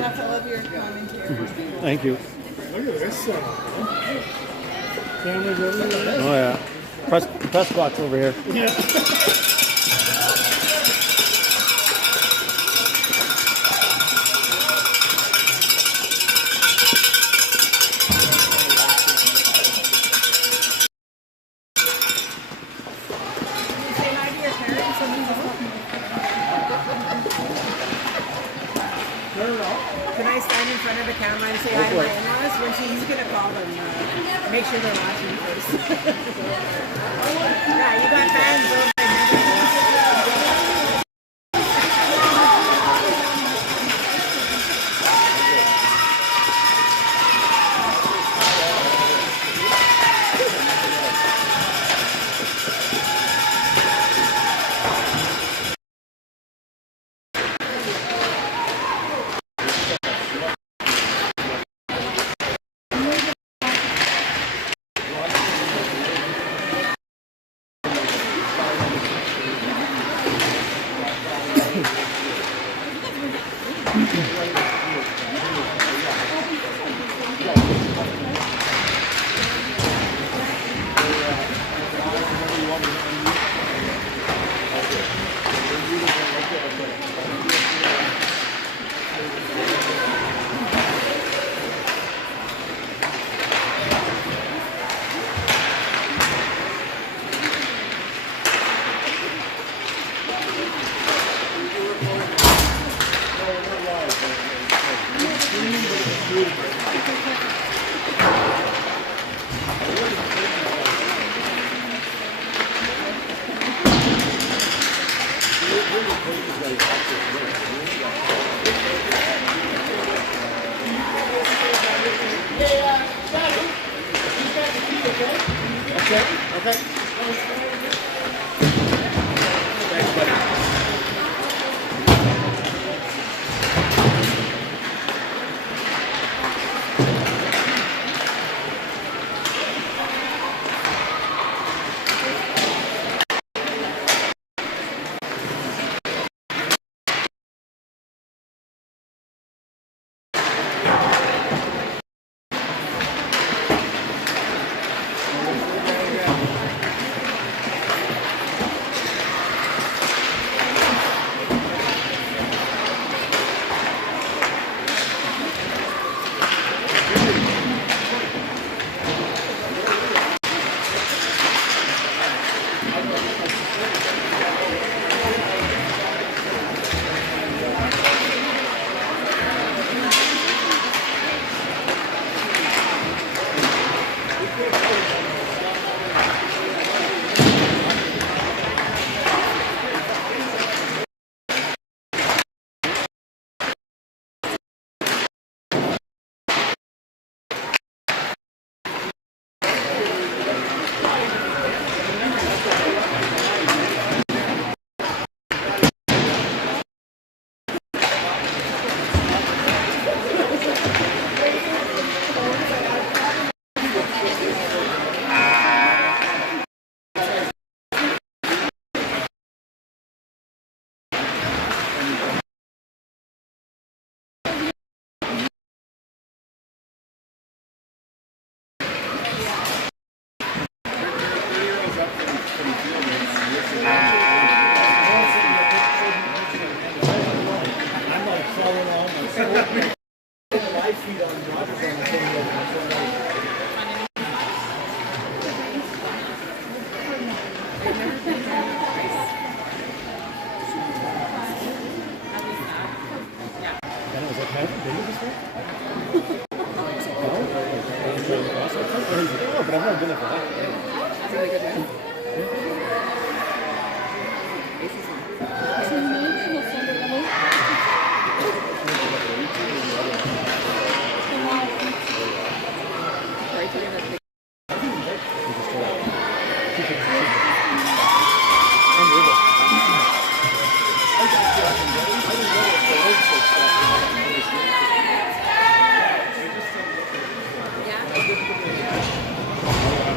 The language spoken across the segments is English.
Jeff, I love your commentary. Thank you. Look at this. Cameras everywhere. Oh yeah. Press box over here. Yeah. Can I stand in front of the camera and say hi to my in-laws when she's gonna call them? Make sure they're watching first. Yeah, you got fans over there.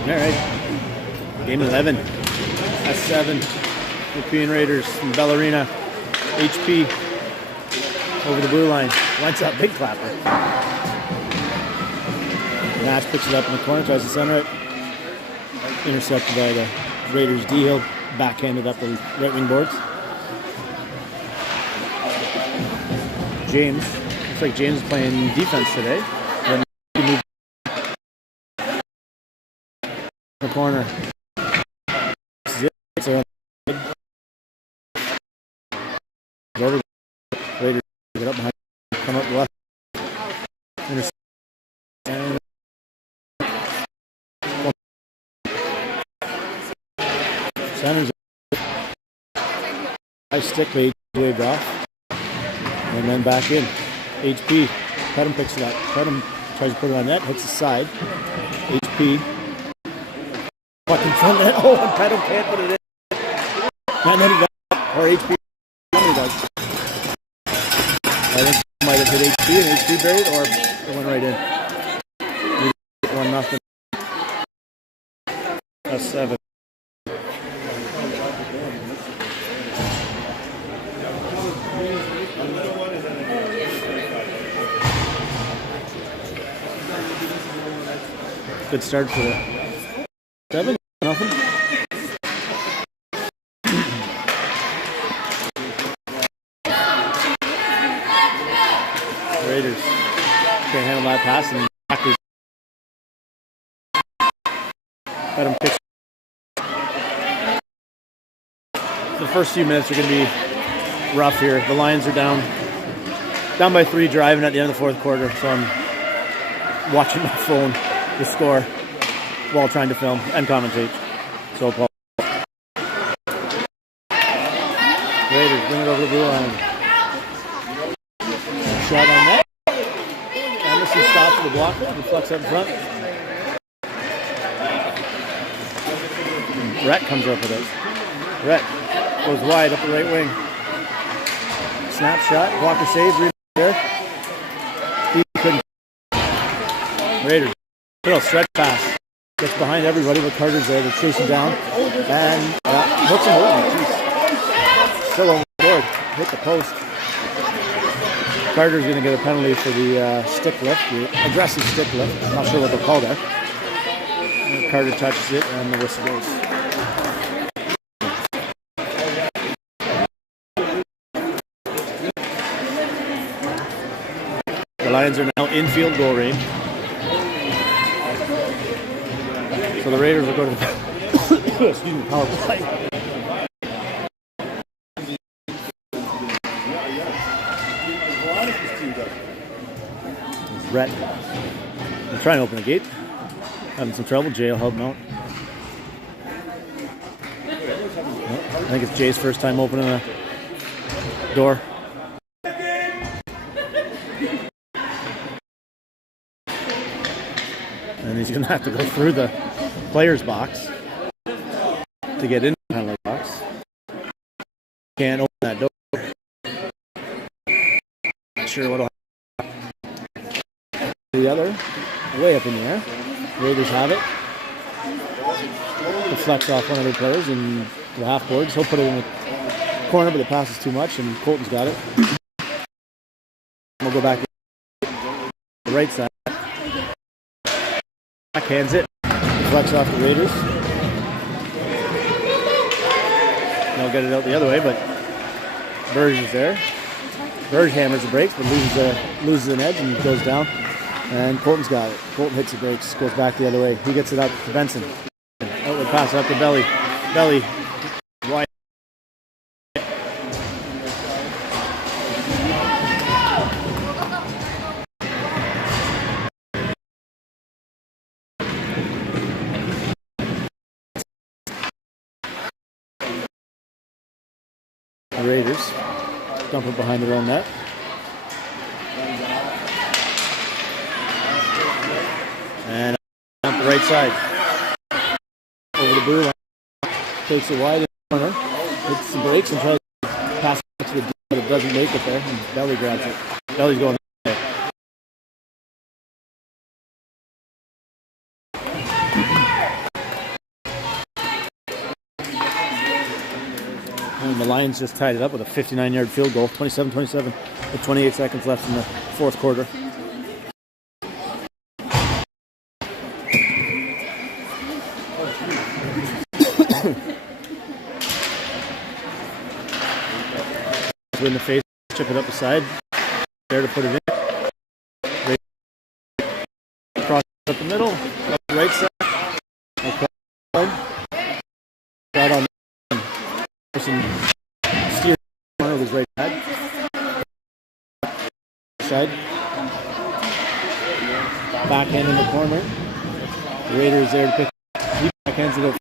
All right. Game 11. S7. European Raiders from Ballerina. HP. over the blue line. Lights up, big clapper. Nash picks it up in the corner, tries to center it. Intercepted by the Raiders D. Hill, backhanded up the right wing boards. James, looks like James is playing defense today. Then he moved the corner. Over the Raiders get up behind, come up the left. Intercept. And centers high stick lead waved off. And then back in. HP. Pedham picks it up. Pedham tries to put it on net, hits the side. HP. Fucking front net. Oh, and Pedham can't put it in. Not netting down. Or HP. Does. I think it might have hit HP and HP buried, or it went right in. 1-0. That's 7. Good start for the 7. Nothing. Raiders can't handle that pass and let him pitch. The first few minutes are going to be rough here. The Lions are down by 3 driving at the end of the fourth quarter, so I'm watching my phone to score while trying to film and commentate. So Paul. Raiders bring it over the blue line. Shot on that. Anderson stops the blocker, deflects up in front. Rhett comes up with it. Rhett goes wide up the right wing. Snapshot, blocker saves, rebound there. He couldn't. Raiders, little stretch pass. Gets behind everybody, but Carter's there. They're chasing down. And hooks him over. Jeez. Still on the board. Hit the post. Carter's going to get a penalty for the stick lift, the aggressive stick lift. I'm not sure what they'll call that. And Carter touches it, and the whistle goes. The Lions are now in field goal range. So the Raiders will go to the power play. Rhett. I'm trying to open the gate. Having some trouble. Jay will help him out. I think it's Jay's first time opening a door. And he's going to have to go through the player's box to get in the penalty box. Can't open that door. Not sure what'll happen. The other, way up in the air. Raiders have it. Deflects off one of their players and the half boards. He'll put it in the corner, but the pass is too much, and Colton's got it. We'll go back to the right side. Backhands it. Deflects off the Raiders. They'll get it out the other way, but Burge is there. Burge hammers the brakes, but loses an edge and goes down. And Colton's got it. Colton hits the brakes, goes back the other way. He gets it out to Benson. Outward pass up to Belly. Belly. Wide. The Raiders dump it behind their own net. And on the right side. Over the blue line. Takes it wide in the corner. Hits the brakes and tries to pass it to the D, but it doesn't make it there. And Belly grabs it. Belly's going there. And And the Lions just tied it up with a 59-yard field goal, 27-27, with 28 seconds left in the fourth quarter. In the face, chip it up the side. There to put it in. Cross up the middle, up the right side. Shot on some steer corner of his right side. Backhand in the corner. The Raiders there to pick. He backhands it up.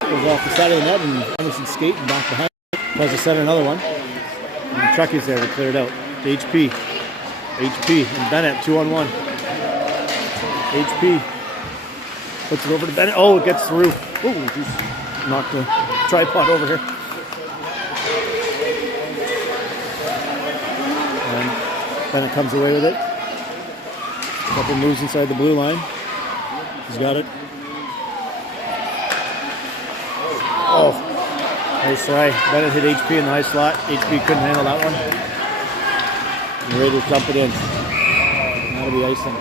Goes off the side of the net and Emerson skate and back behind. Tries to set another one. And Trucky's there to clear it out. To HP. HP and Bennett 2-on-1. HP puts it over to Bennett. Oh, it gets through. Oh, he's knocked the tripod over here. And Bennett comes away with it. Couple moves inside the blue line. He's got it. Oh, nice try. Bennett hit HP in the high slot. HP couldn't handle that one. And the Raiders dump it in. And that'll be icing.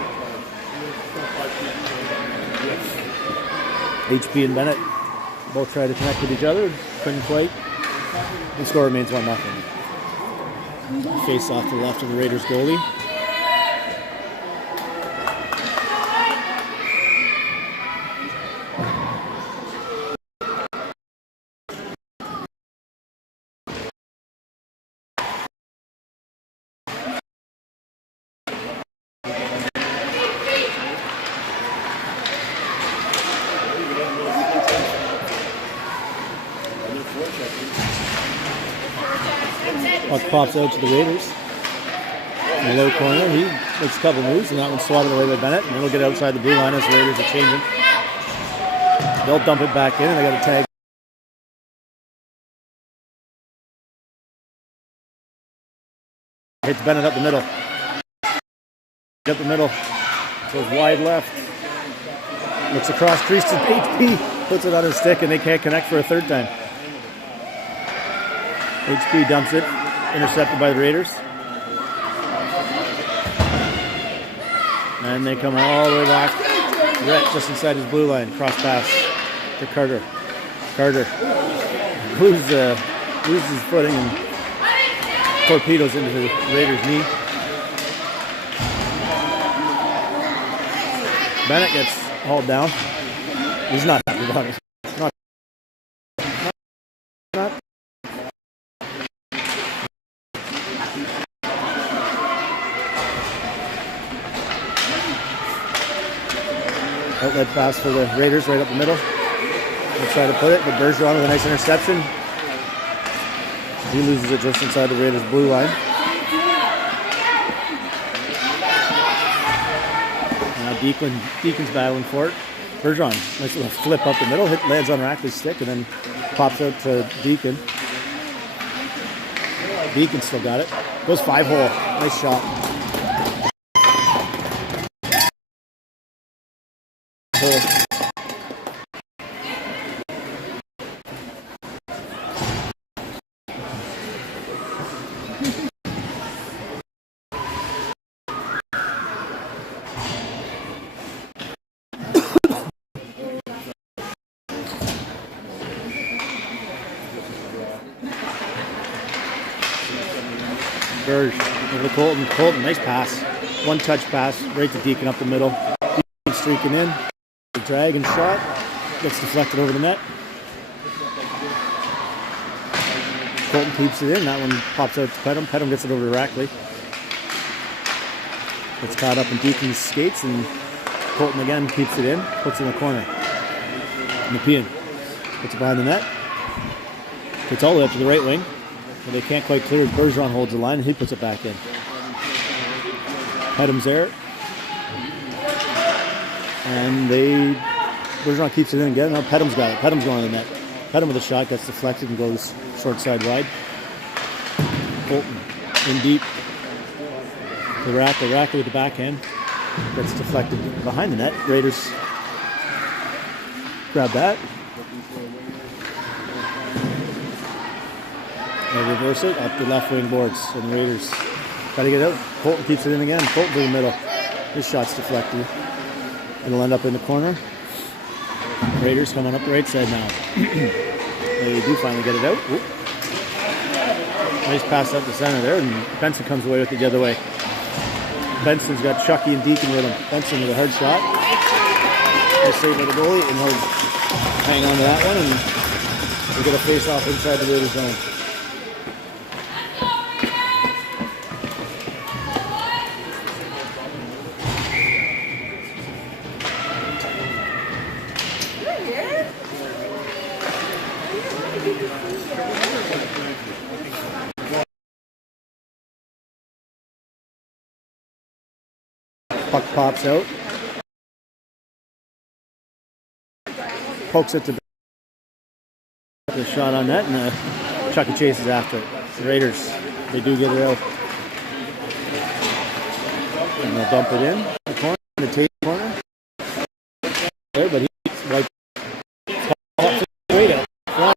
HP and Bennett both try to connect with each other. Couldn't quite. The score remains 1-0. Face off to the left of the Raiders goalie. Puck pops out to the Raiders. In the low corner, he makes a couple moves, and that one's swatted away by Bennett, and it'll get outside the blue line as the Raiders are changing. They'll dump it back in, and they got a tag. Hits Bennett up the middle. Up the middle. Goes wide left. Looks across crease to HP. Puts it on his stick, and they can't connect for a third time. HP dumps it. Intercepted by the Raiders. And they come all the way back. Rhett just inside his blue line. Cross pass to Carter. Carter loses his footing and torpedoes into the Raiders' knee. Bennett gets hauled down. He's not happy about it. Not. Outlet pass for the Raiders right up the middle. They'll try to put it, but Bergeron with a nice interception. He loses it just inside the Raiders' blue line. Now Deacon's battling for it. Bergeron, nice little flip up the middle, lands on Rackley's stick, and then pops out to Deacon. Deacon still got it. Goes 5-hole. Nice shot. Berge over to Colton. Colton, nice pass. One touch pass right to Deacon up the middle. Deacon streaking in. The drag and shot. Gets deflected over the net. Colton keeps it in. That one pops out to Pettum. Pettum gets it over to Rackley. Gets caught up in Deacon's skates, and Colton again keeps it in. Puts it in the corner. Nepean puts it behind the net. Gets all the way up to the right wing. But they can't quite clear it. Bergeron holds the line, and he puts it back in. Pettum's there. And Bergeron keeps it in again. Now Pettum's got it. Pettum's going on the net. Pettum with a shot, gets deflected and goes short side wide. Colton in deep. The Rackley with the backhand. Gets deflected behind the net. Raiders grab that. They reverse it up the left wing boards, and the Raiders try to get it out. Colton keeps it in again. Colton to the middle. His shot's deflected. It'll end up in the corner. Raiders coming up the right side now. They do finally get it out. Oop. Nice pass up the center there, and Benson comes away with it the other way. Benson's got Chucky and Deacon with him. Benson with a hard shot. Nice save by the goalie, and he'll hang on to that one, and we'll get a face off inside the Raiders zone. Puck pops out. Pokes it to the shot on net, and Chucky chases after it. The Raiders, they do get it out. And they'll dump it in the corner, the Tate corner. There, but he's like straight out. I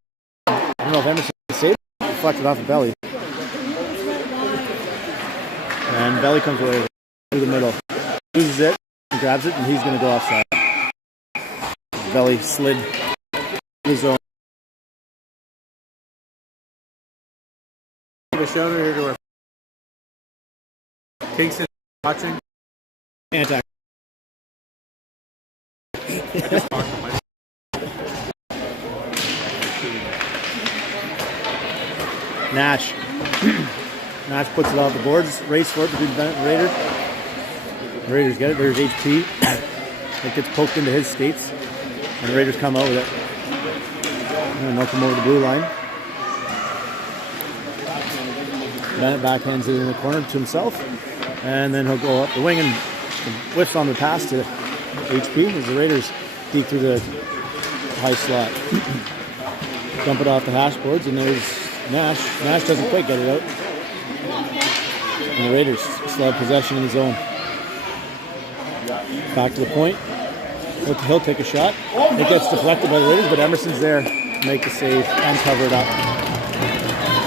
don't know if Emerson saved it, deflected off the belly. And belly comes away through the middle. Loses it, and grabs it, and he's going to go offside. Belly slid his own. A shout out here to our Kingston watching. Anti. Nash. Nash puts it off the boards. Race for it between Bennett and Raiders. The Raiders get it. There's HP. It gets poked into his skates. And the Raiders come out with it. And they'll come over the blue line. Bennett backhands it in the corner to himself. And then he'll go up the wing and whiffs on the pass to HP as the Raiders deep through the high slot. Dump it off the hash boards, and there's Nash. Nash doesn't quite get it out. And the Raiders still have possession in the zone. Back to the point. He'll take a shot. It gets deflected by the Raiders, but Emerson's there to make the save and cover it up.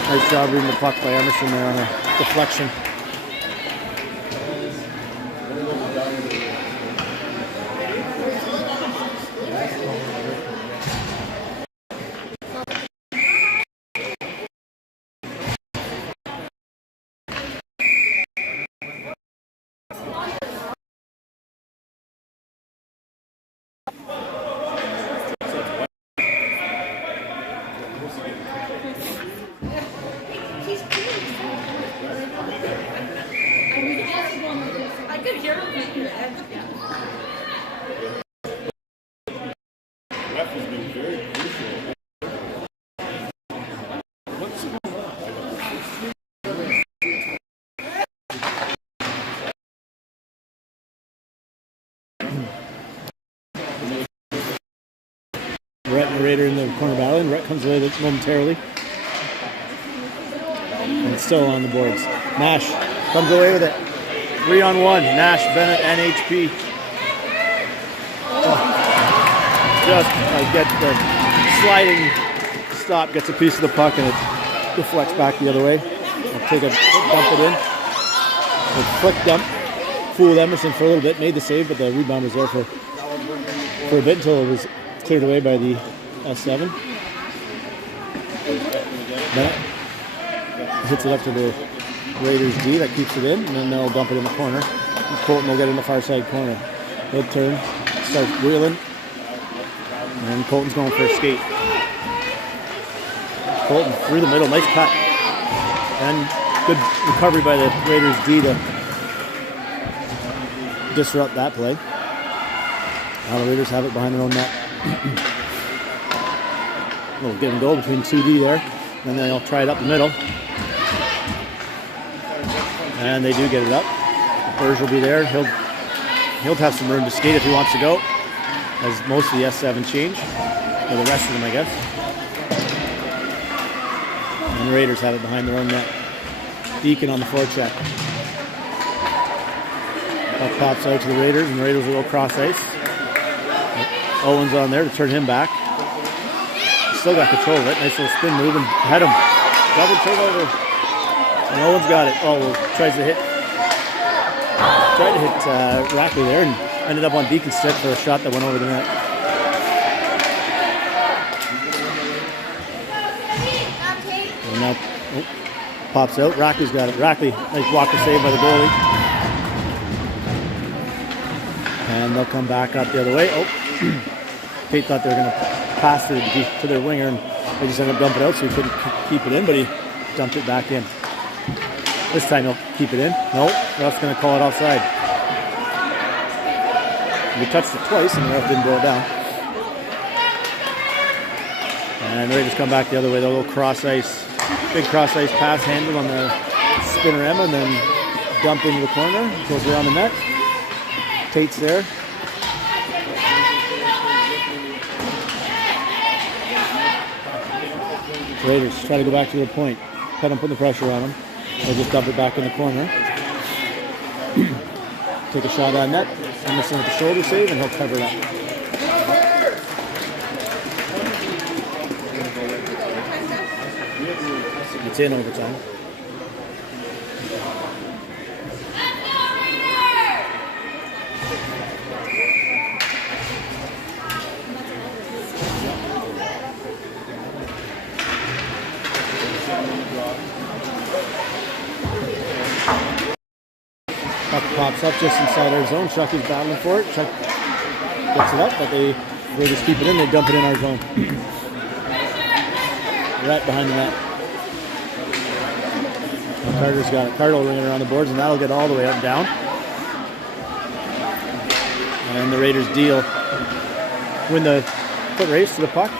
Nice job reading the puck by Emerson there on a deflection. Rhett and the Raider in the corner battle, and Rhett comes away with it momentarily. And it's still on the boards. Nash comes away with it. 3-on-1. Nash, Bennett, and HP. Just get the sliding stop, gets a piece of the puck, and it deflects back the other way. I'll take a dump it in. A flick dump. Fooled Emerson for a little bit, made the save, but the rebound was there for a bit until it was cleared away by the S7. Bennett hits it up to the Raiders D that keeps it in, and then they'll dump it in the corner. And Colton will get in the far side corner. He'll turn, starts wheeling, and Colton's going for a skate. Colton through the middle, nice cut, and good recovery by the Raiders D to disrupt that play. Now the Raiders have it behind their own net. Little give and go between 2D there, and then they'll try it up the middle. And they do get it up. Burge will be there. He'll have some room to skate if he wants to go, as most of the S7 change, or the rest of them, I guess. And the Raiders have it behind their own net. Deacon on the forecheck. Puck pops out to the Raiders, and the Raiders will go cross ice. Owen's on there to turn him back. Still got control of it. Nice little spin move and head him. Double turnover. No one's got it. Oh, well, tries to hit Rackley there and ended up on Deacon's stick for a shot that went over the net. And that pops out. Rackley's got it. Rackley, nice block to save by the goalie. And they'll come back up the other way. Oh, Tate thought they were going to pass to their winger, and they just ended up dumping it out, so he couldn't keep it in, but he dumped it back in. This time he'll keep it in. No, the ref's going to call it offside. We touched it twice, and the ref didn't blow it down. And they just come back the other way. They'll go cross ice. Big cross ice pass handled on the spinner Emma, and then dump into the corner. Goes around the net. Tate's there. Raiders try to go back to their point. Cut them, put the pressure on them. They just dump it back in the corner. Take a shot on net. Emerson with the shoulder save, and he'll cover it up. It's in overtime. Puck pops up just inside our zone. Chucky's battling for it. Chuck gets it up, but they just keep it in. They dump it in our zone. Right behind the net. And Carter's got it. Carter will ring it around the boards, and that'll get all the way up and down. And the Raiders deal. Win the foot race to the puck.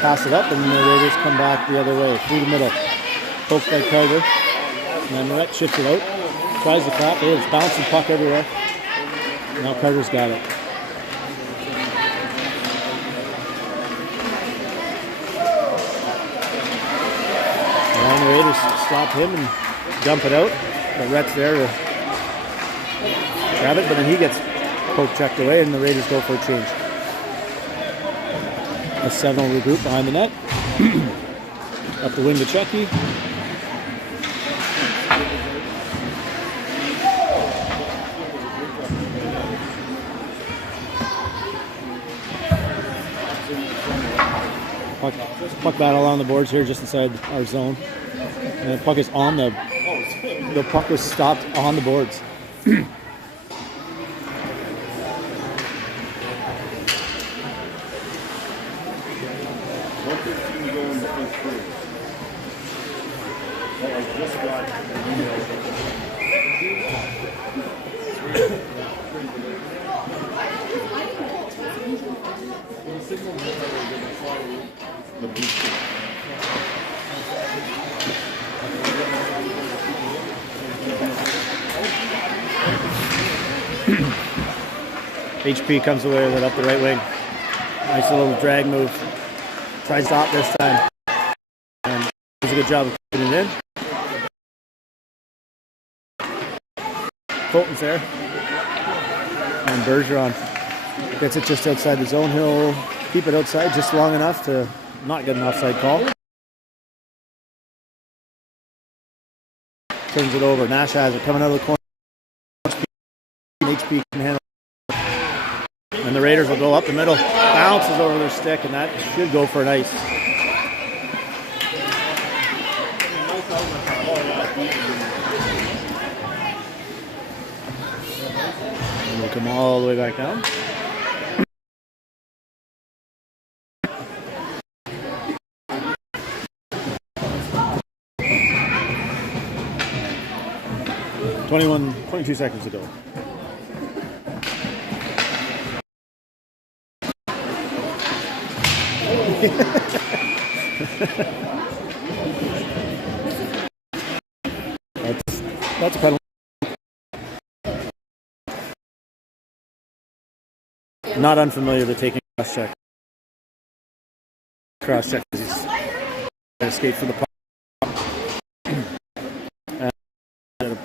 Pass it up, and the Raiders come back the other way, through the middle. Poked by Carter. And then Rhett shifts it out. Tries the crap. It's bouncing puck everywhere. Now Carter's got it. And the Raiders stop him and dump it out. But Rhett's there to grab it, but then he gets poke checked away, and the Raiders go for a change. A 7 will regroup behind the net. Up the wing to Chucky. Puck battle on the boards here just inside our zone. And the puck is on the puck was stopped on the boards. HP comes away with it up the right wing. Nice little drag move. Tries to opt this time. And does a good job of keeping it in. Colton's there. And Bergeron gets it just outside the zone. He'll keep it outside just long enough to not get an offside call. Turns it over. Nash has it coming out of the corner. HP can handle it. And the Raiders will go up the middle. Bounces over their stick, and that should go for an ice. And we'll come all the way back down. #21, 22 seconds to go. That's a penalty. Not unfamiliar with taking cross check. Cross check because he's escaped for the puck. And a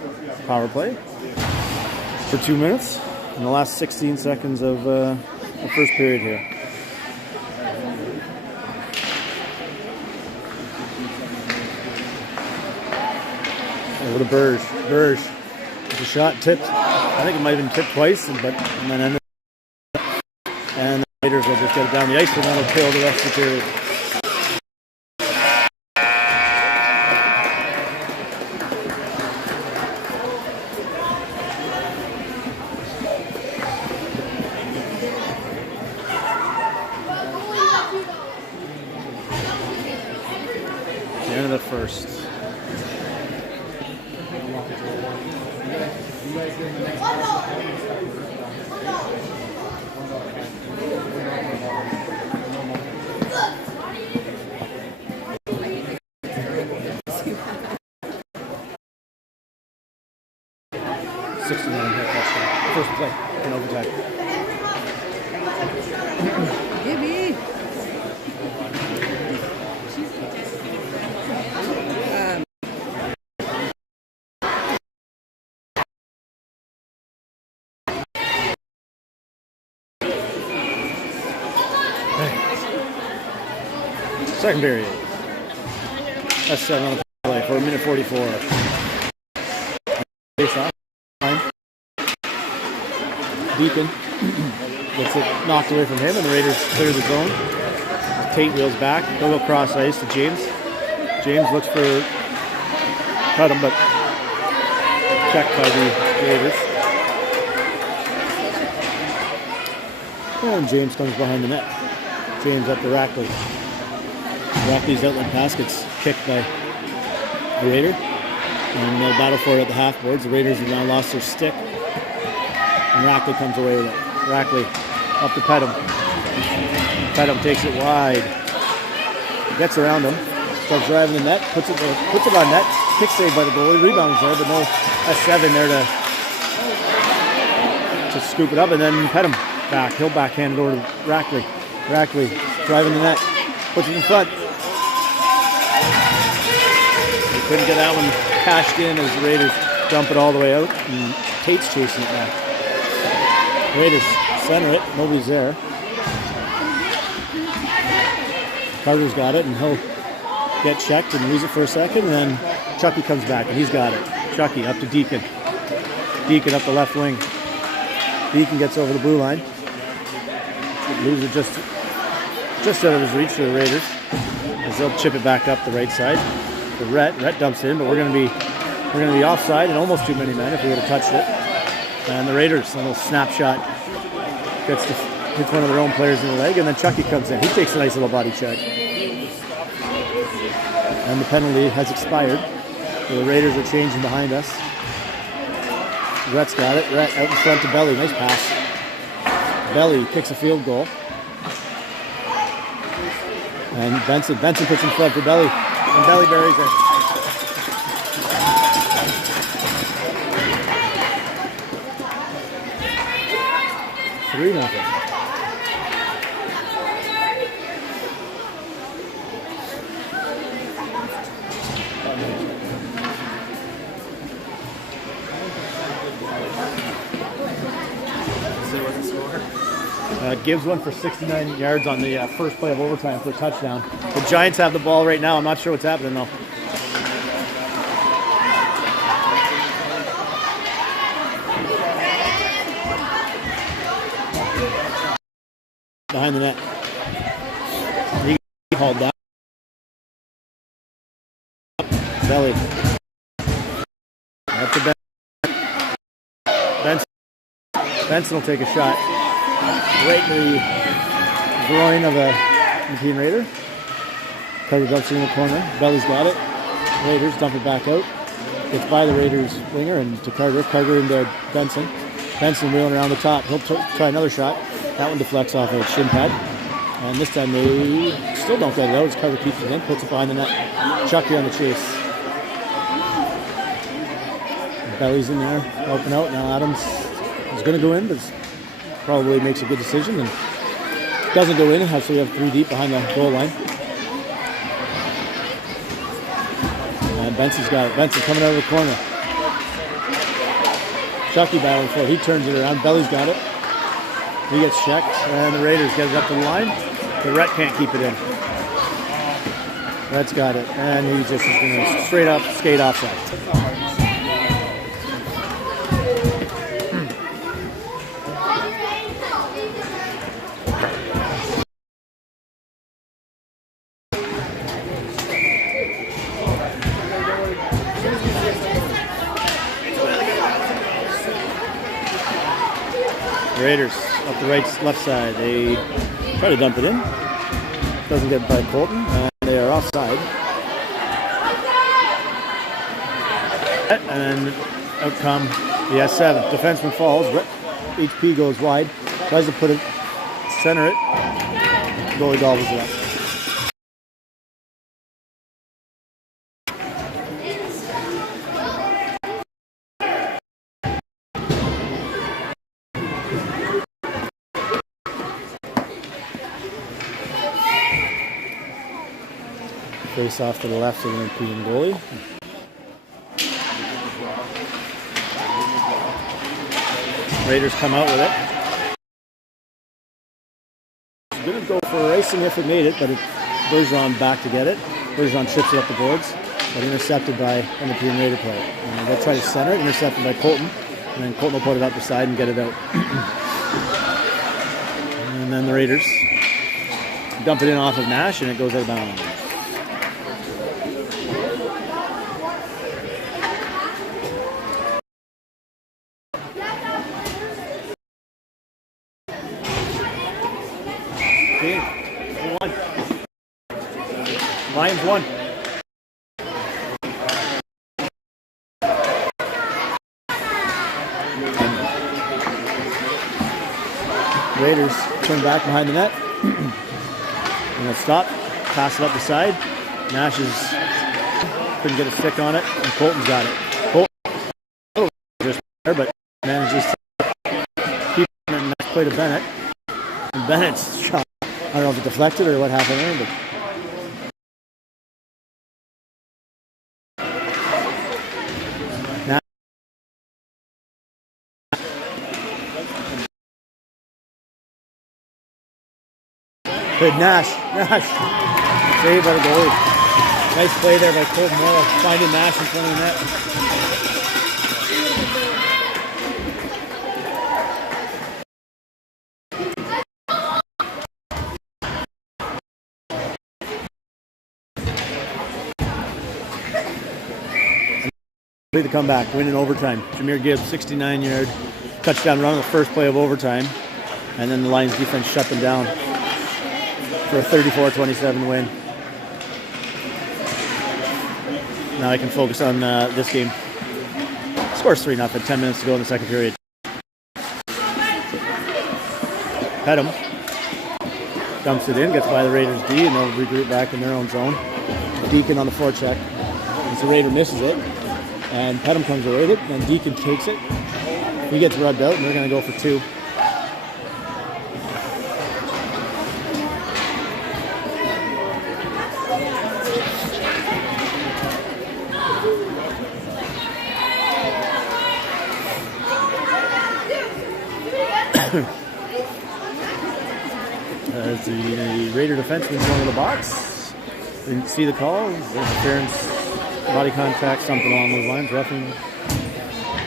power play for 2 minutes in the last 16 seconds of the first period here. Over to Burge. Burge. The shot tipped. I think it might have been tipped twice, and then ended. And the Raiders will just get it down the ice, and that'll kill the rest of the period. The end of the first. First play in overtime. Gibby. Second period. That's 7 on the play for 1:44. Face off. Deacon gets it knocked away from him, and the Raiders clear the zone. Tate wheels back. They'll go cross ice to James. James looks for Cudham, but checked by the Raiders. And James comes behind the net. James up to Rackley. Rackley's outlet pass gets kicked by the Raider. And they'll battle for it at the half boards. The Raiders have now lost their stick. And Rackley comes away with it. Rackley up to Pedham. Pedham takes it wide. Gets around him. Starts driving the net. Puts it on net. Kick save by the goalie. Rebounds there, but no S7 there to scoop it up. And then Pedham back. He'll backhand it over to Rackley. Rackley driving the net. Puts it in front. They couldn't get that one cashed in as the Raiders dump it all the way out. And Tate's chasing it back. Raiders center it. Nobody's there. Carter's got it, and he'll get checked and lose it for a second. And then Chucky comes back, and he's got it. Chucky up to Deacon. Deacon up the left wing. Deacon gets over the blue line. Loses it just out of his reach for the Raiders. As they'll chip it back up the right side. The Rhett dumps it in, but we're gonna be offside and almost too many men if we would have touched it. And the Raiders, a little snapshot, hits one of their own players in the leg, and then Chucky comes in. He takes a nice little body check. And the penalty has expired. So the Raiders are changing behind us. Rhett's got it. Rhett out in front to Belly. Nice pass. Belly kicks a field goal. And Benson puts in front for Belly. And Belly buries it. 3-0. Gibbs went for 69 yards on the first play of overtime for a touchdown. The Giants have the ball right now. I'm not sure what's happening though. Behind the net. He hauled that. Belly. Up to Benson. Benson will take a shot. Right in the groin of a McKean Raider. Carter dumps it in the corner. Belly's got it. Raiders dump it back out. Gets by the Raiders winger and to Carter. Carter into Benson. Benson wheeling around the top. He'll try another shot. That one deflects off a shin pad. And this time they still don't get it out. As Carter keeps it in. Puts it behind the net. Chucky on the chase. Belly's in there. Helping out. Now Adams is going to go in, but probably makes a good decision and doesn't go in, so we have 3 deep behind the goal line. And Benson's got it. Benson coming out of the corner. Chucky battling for it. He turns it around. Belly's got it. He gets checked, and the Raiders get it up to the line. The Rhett can't keep it in. Rhett's got it, and he just is going to straight up skate offside. Raiders up the left side. They try to dump it in. Doesn't get by Colton, and they are offside. And out come the S7. Defenseman falls. HP goes wide. Tries to put it, center it. Goalie gobbles it up. Face off to the left of the European goalie. Raiders come out with it. He's going to go for racing if it made it, but Bergeron back to get it. Bergeron trips it up the boards, but intercepted by an European Raider player. And they'll try to center it, intercepted by Colton, and then Colton will put it up the side and get it out. And then the Raiders dump it in off of Nash, and it goes out of bounds. Lions won. Raiders turn back behind the net. And they'll stop, pass it up the side. Nash couldn't get a stick on it, and Colton's got it. Colton just there, but manages to keep it, and nice play to Bennett. And Bennett's shot, I don't know if it deflected or what happened there, but good Nash. Saved by the goalie. Nice play there by Colton Moore, finding Nash in front of the net. The comeback, win in overtime. Jameer Gibbs, 69-yard touchdown run on the first play of overtime, and then the Lions defense shut them down for a 34-27 win. Now I can focus on this game. Scores 3-0, 10 minutes to go in the second period. Pettum dumps it in, gets by the Raiders D, and they'll regroup back in their own zone. Deacon on the forecheck. As the Raider misses it, and Pettum comes away with it, and Deacon takes it. He gets rubbed out, and they're going to go for two. As the Raider defenseman's going to the box. Didn't see the call. Interference, body contact, something along those lines. Roughing.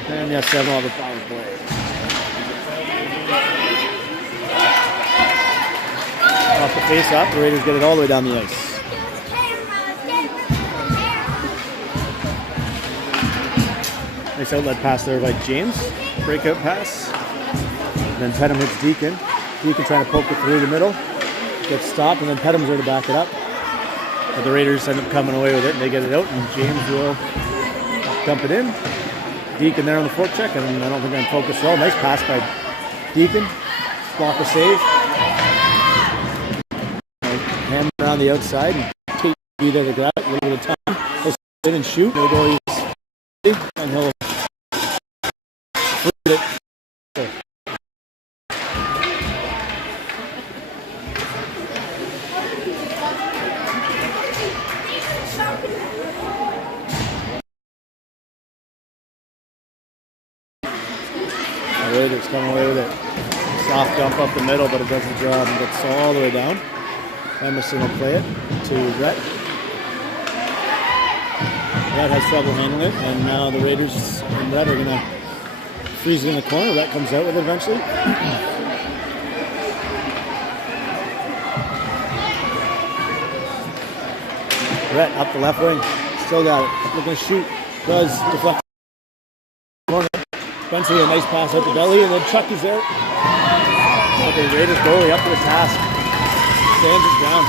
And yes, 7 on the power play. Off the face off, the Raiders get it all the way down the ice. Nice outlet pass there by James. Breakout pass. And then Pettum hits Deacon. Deacon trying to poke it through the middle. Gets stopped, and then Pettum's there to back it up. But the Raiders end up coming away with it, and they get it out, and James will dump it in. Deacon there on the forecheck, and I don't think I'm focused at all. Nice pass by Deacon. Block a save. Hand around the outside, and Tate be there to grab it. A little bit of time. He'll sit and shoot. He'll go easy, and he'll flip it. Raiders coming away with it. Soft dump up the middle, but it does the job and gets all the way down. Emerson will play it to Rhett. Rhett has trouble handling it, and now the Raiders and Rhett are going to freeze it in the corner. Rhett comes out with it eventually. Rhett up the left wing. Still got it. Looking to shoot. Does deflect. Corner. Eventually a nice pass out the belly, and then Chuck is there. But the Raiders goalie up to the task. Stands it down.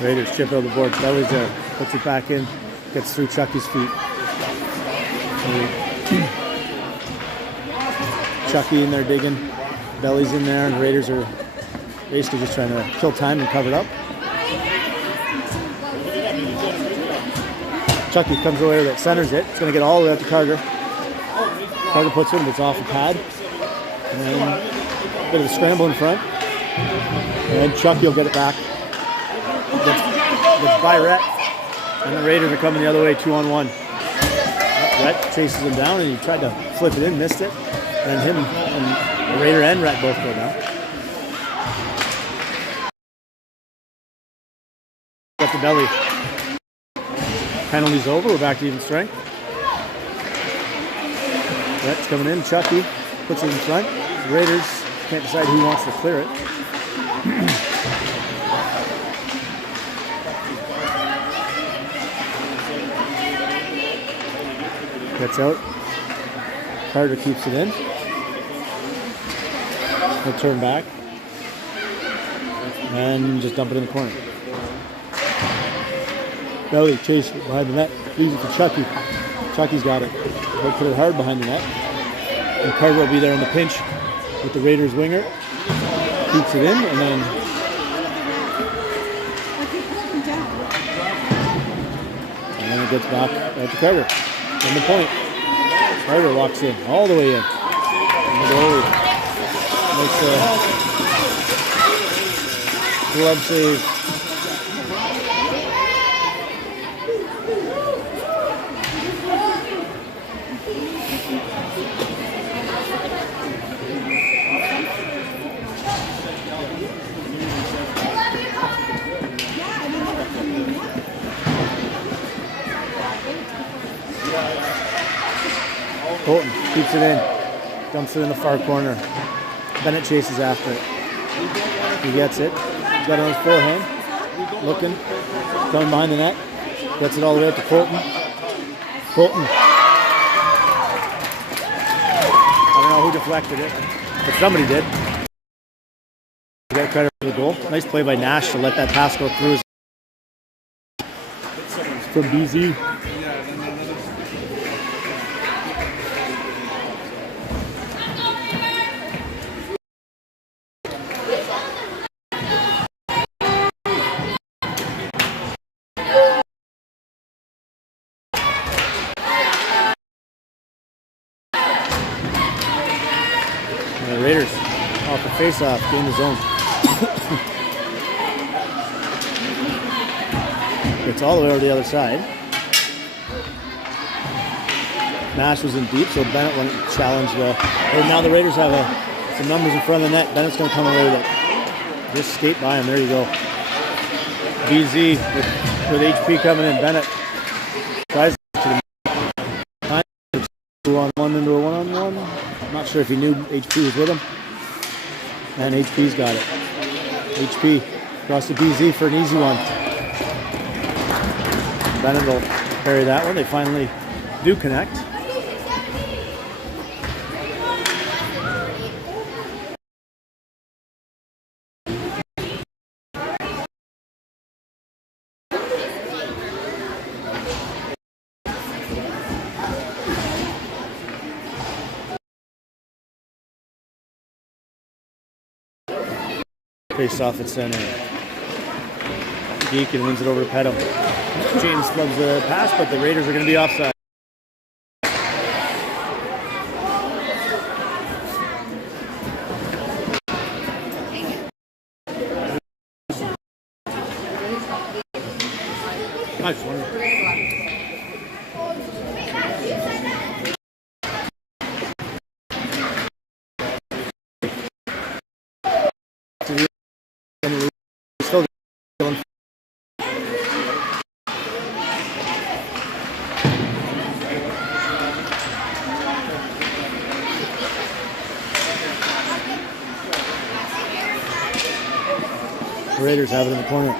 Raiders chip over the board. Belly's there. Puts it back in. Gets through Chucky's feet. Chucky in there digging. Belly's in there, and the Raiders are basically just trying to kill time and cover it up. Chucky comes away with it, centers it. It's going to get all the way up to Carter. Carter puts it in, it's off the pad. And then a bit of a scramble in front. And Chucky will get it back. Gets by Rhett. And the Raiders are coming the other way, 2-on-1. Rhett chases him down, and he tried to flip it in, missed it. And him and the Raider and Rhett both go down. Got the Belly. Penalty's over. We're back to even strength. Rhett's coming in. Chucky puts it in front. The Raiders can't decide who wants to clear it. Gets out. Carter keeps it in. He'll turn back. And just dump it in the corner. Belly chase it behind the net. Leaves it to Chucky. Chucky's got it. He'll put it hard behind the net. And Carter will be there in the pinch with the Raiders winger. Keeps it in and then it gets back out to Carter. From the point. Carter walks in. All the way in. And the goalie makes a glove save. Colton keeps it in, dumps it in the far corner. Bennett chases after it. He gets it. He's got it on his forehand. Looking, coming behind the net. Gets it all the way up to Colton. Colton. I don't know who deflected it, but somebody did. You got credit for the goal. Nice play by Nash to let that pass go through. From BZ. Raiders off the face-off, gain the zone. Gets all the way over the other side. Nash was in deep, so Bennett went and challenged the... now the Raiders have some numbers in front of the net. Bennett's going to come away with it. Just skate by him. There you go. BZ with HP coming in. Bennett tries to the 2-on-1 into a 1-on-1. Not sure if he knew HP was with him. And HP's got it. HP across to BZ for an easy one. Bennett will carry that one. They finally do connect. Face off at center. Deacon wins it over to Pedham. James loves the pass, but the Raiders are going to be offside. Nice one. The Raiders have it in the corner.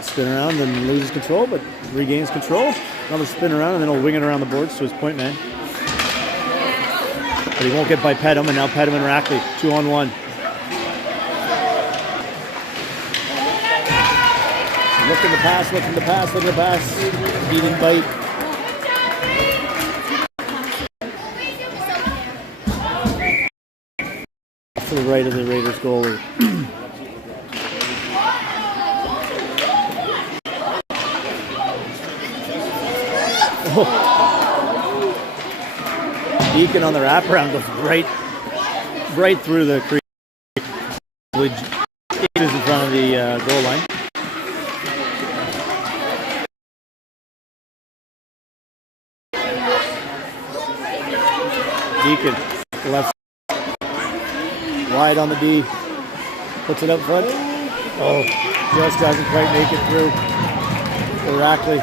Spin around and loses control, but regains control. Another spin around, and then he'll wing it around the boards to his point man. But he won't get by Pedham, and now Pedham and Rackley, 2-on-1. Looking to pass, looking to pass, looking to pass. He didn't bite. To the right of the Raiders goalie. Deacon on the wraparound goes right through the crease. In front of the goal line. Deacon, left, wide on the D, puts it up front. Oh, just doesn't quite make it through for Rackley.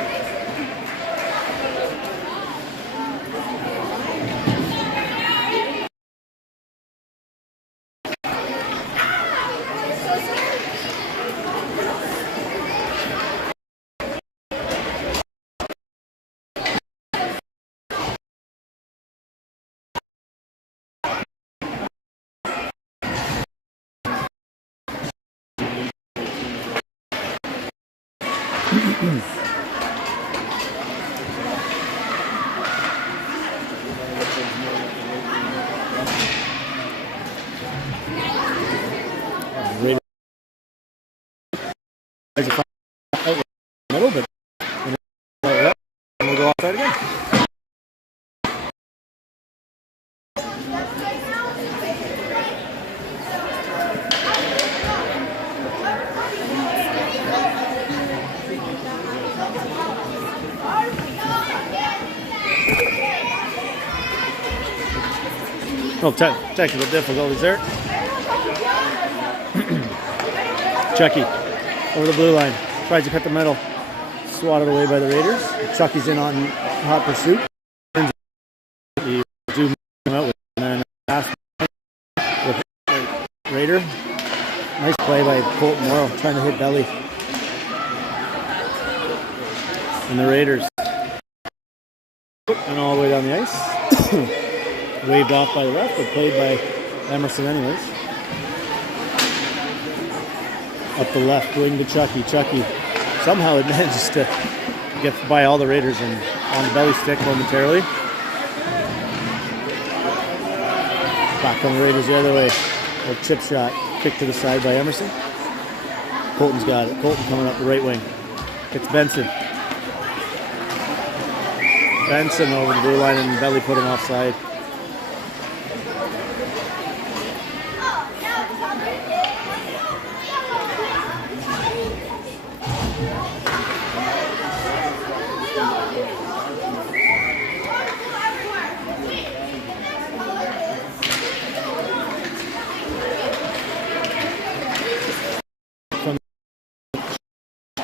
Middle, but we'll go outside again. Oh, technical difficulties there. Chucky over the blue line. Tries to cut the middle. Swatted away by the Raiders. Chucky's in on hot pursuit. He zoom him out with and pass with Raider. Nice play by Colton Morrow, trying to hit belly. And the Raiders. And all the way down the ice. Waved off by the ref, but played by Emerson anyways. Up the left wing to Chucky. Chucky somehow it manages to get by all the Raiders and on the belly stick momentarily. Back on the Raiders the other way. A chip shot. Kick to the side by Emerson. Colton's got it. Colton coming up the right wing. It's Benson. Benson over the blue line and belly put him offside.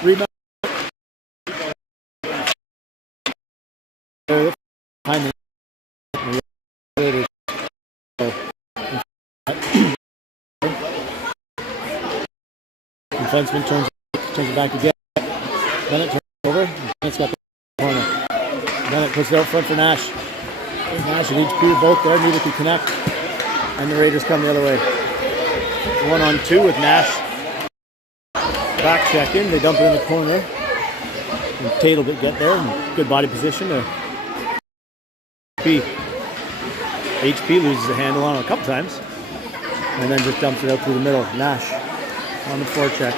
Rebound. Behind the Raiders. Defenseman turns it back again. Bennett turns over. Bennett's got the corner. Bennett puts it out front for Nash. Nash and HP both there. Neither can connect. And the Raiders come the other way. 1-on-2 with Nash. Back check in, they dump it in the corner. And Tate will get there. And good body position to HP loses the handle on it a couple times. And then just dumps it out through the middle. Nash on the forecheck.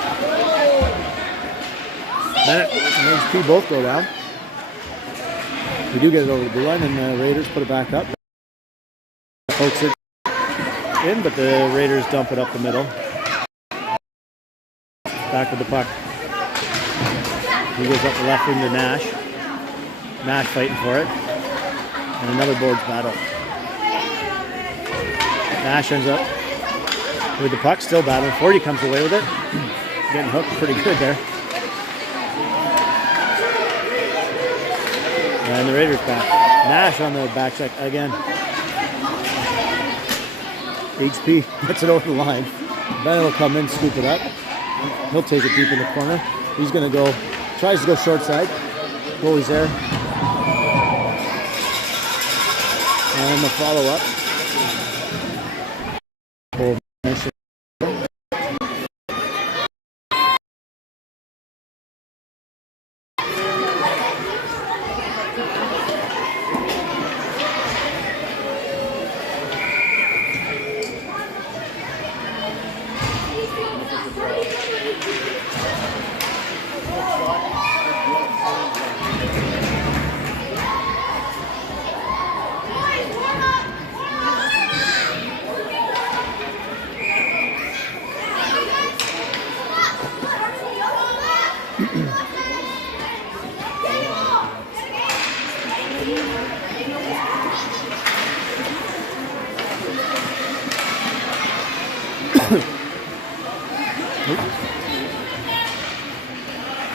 Bennett and HP both go down. We do get it over the blue line, and the Raiders put it back up. Pokes it in, but the Raiders dump it up the middle. Back with the puck. He goes up the left wing to Nash. Nash fighting for it. And another boards battle. Nash ends up with the puck, still battling for it. He comes away with it. Getting hooked pretty good there. And the Raiders back. Nash on the back check again. HP gets it over the line. Bennett will come in, scoop it up. He'll take it deep in the corner. He's going to go, tries to go short side. Goalie's there. And the follow-up.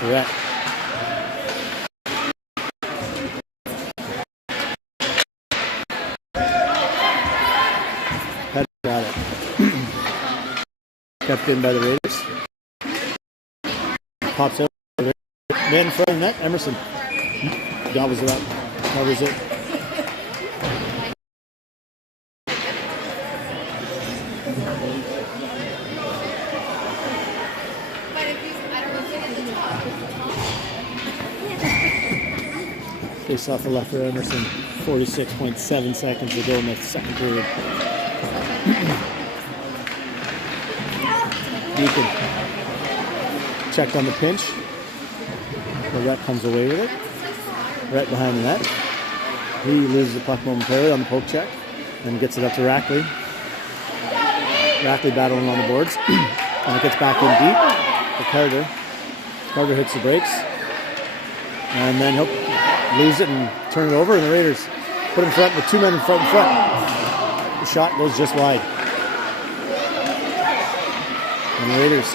Correct. Got it. Kept in by the Raiders. Pops out. Man in front of the net. Emerson gobbles it up. Covers it. Face off the left for Emerson. 46.7 seconds to go in the second period. Deacon checked on the pinch. The Rhett comes away with it. Right behind the net. He loses the puck momentarily on the poke check and gets it up to Rackley. Rackley battling on the boards. And it gets back in deep for Carter. Carter hits the brakes. And then he'll lose it and turn it over, and the Raiders put in front with 2 men in front. The shot goes just wide. And the Raiders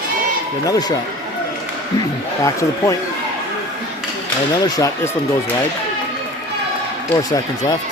get another shot. Back to the point. And another shot. This one goes wide. 4 seconds left.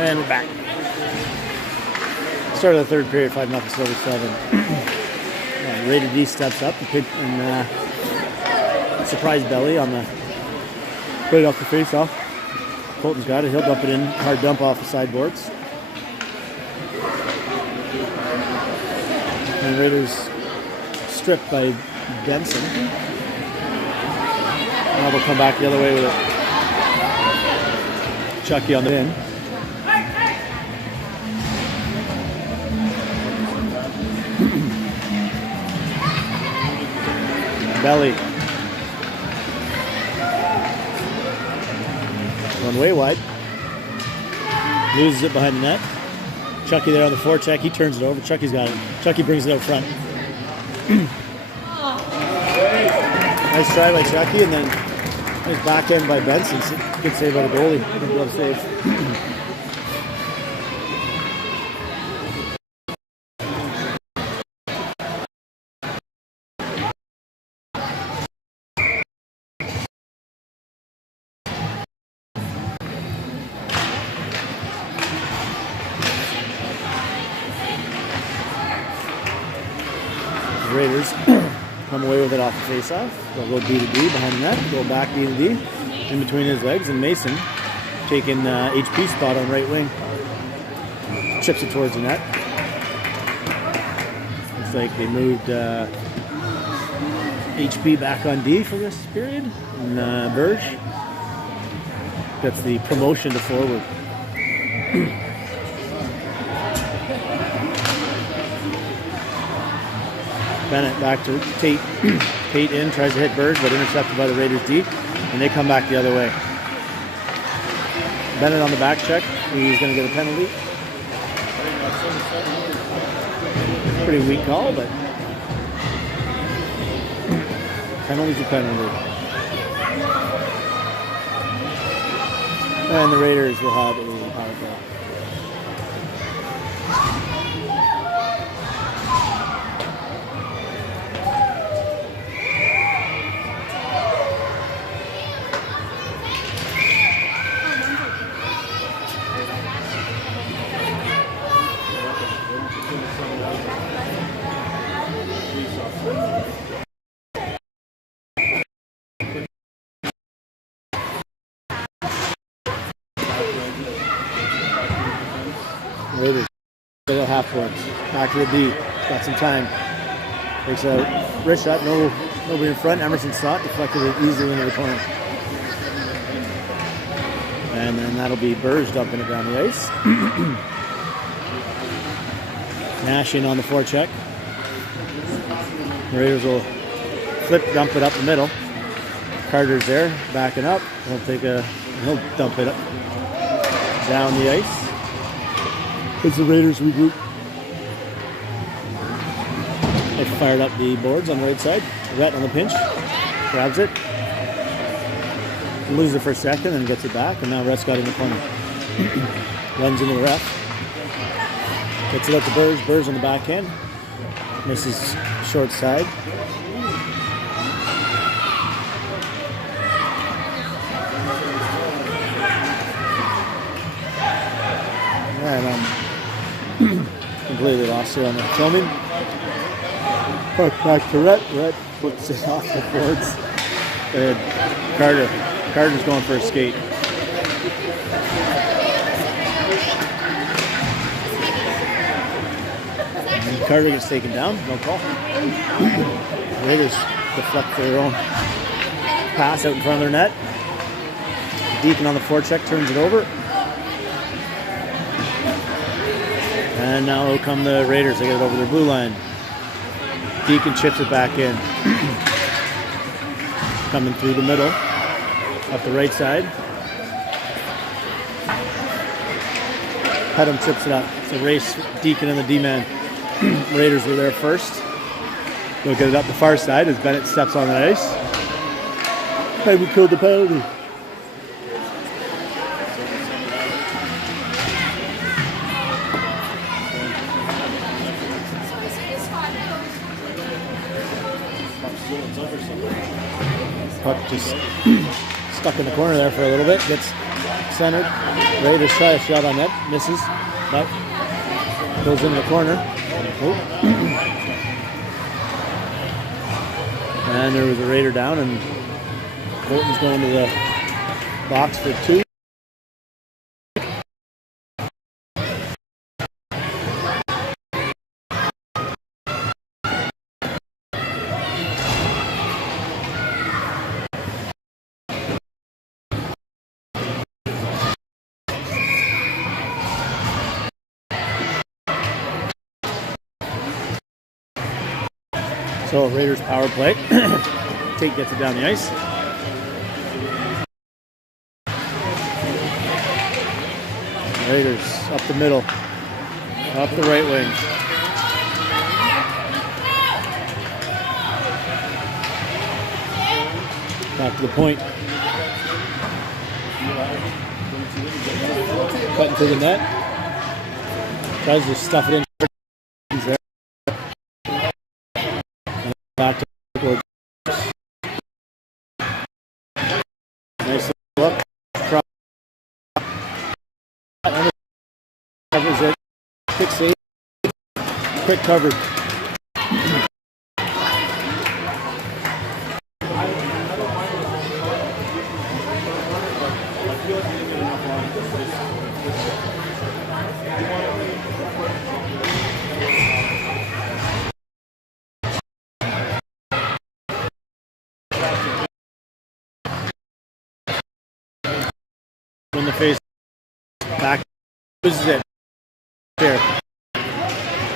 And we're back. Start of the third period, 5-0 Silver 7. Rated D steps up and surprise belly on the right off the face-off. Colton's got it. He'll dump it in. Hard dump off the sideboards. And Raiders stripped by Benson. Now they'll come back the other way with it. Chucky on the in. Belly. One way wide. Loses it behind the net. Chucky there on the forecheck. He turns it over. Chucky's got it. Chucky brings it out front. Nice try by Chucky, and then nice backhand by Benson. Good save by the goalie. Good glove save. Raiders come away with it off the face-off. They'll go D to D behind the net, go back D to D, in between his legs, and Mason taking HP spot on right wing. Chips it towards the net. Looks like they moved HP back on D for this period. And Burge gets the promotion to forward. Bennett back to Tate. Tate in, tries to hit Burge, but intercepted by the Raiders D. And they come back the other way. Bennett on the back check. He's going to get a penalty. Pretty weak call, but penalty's a penalty. And the Raiders will have a power play. Raiders still at half court. Back to the D. Got some time. Takes a wrist shot. Nobody in front. Emerson saw it. Deflected it easily into the corner. And then that'll be Burge dumping it down the ice. Nash in on the forecheck. The Raiders will dump it up the middle. Carter's there, backing up. He'll dump it up down the ice. As the Raiders regroup. They fired up the boards on the right side. Rhett on the pinch. Grabs it. Loses it for a second and gets it back. And now Rhett's got it in the corner. Runs into the ref. Gets it up to Burge. Burge on the backhand. Misses short side. And completely lost it on the filming. Back to Rhett. Rhett puts it off the boards. And Carter's going for a skate. And Carter gets taken down. No call. Raiders deflect their own pass out in front of their net. Deacon on the forecheck turns it over. And now will come the Raiders. They get it over their blue line. Deacon chips it back in. Coming through the middle. Up the right side. Pedham chips it up. It's a race. Deacon and the D-man. Raiders were there first. They'll get it up the far side as Bennett steps on the ice. And we killed the penalty. Puck just stuck in the corner there for a little bit. Gets centered. Raiders try a shot on net. Misses. But goes into the corner. Oh. And there was a Raider down, and Colton's going to the box for two. So Raiders power play. Tate gets it down the ice. Raiders up the middle. Up the right wing. Back to the point. Cutting through the net. Tries to stuff it in. Back to the nice look. Covers it. Quick save. Quick covered. the face. Back. Loses it. There.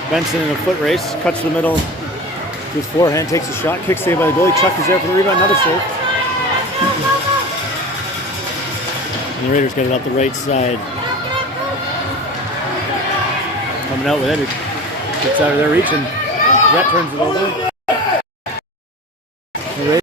Benson in a foot race. Cuts to the middle. To his forehand. Takes a shot. Kick saved by the goalie. Chuck is there for the rebound. Another save. And the Raiders get it up the right side. Coming out with it. It gets out of their reach and Brett turns it over. The Raiders.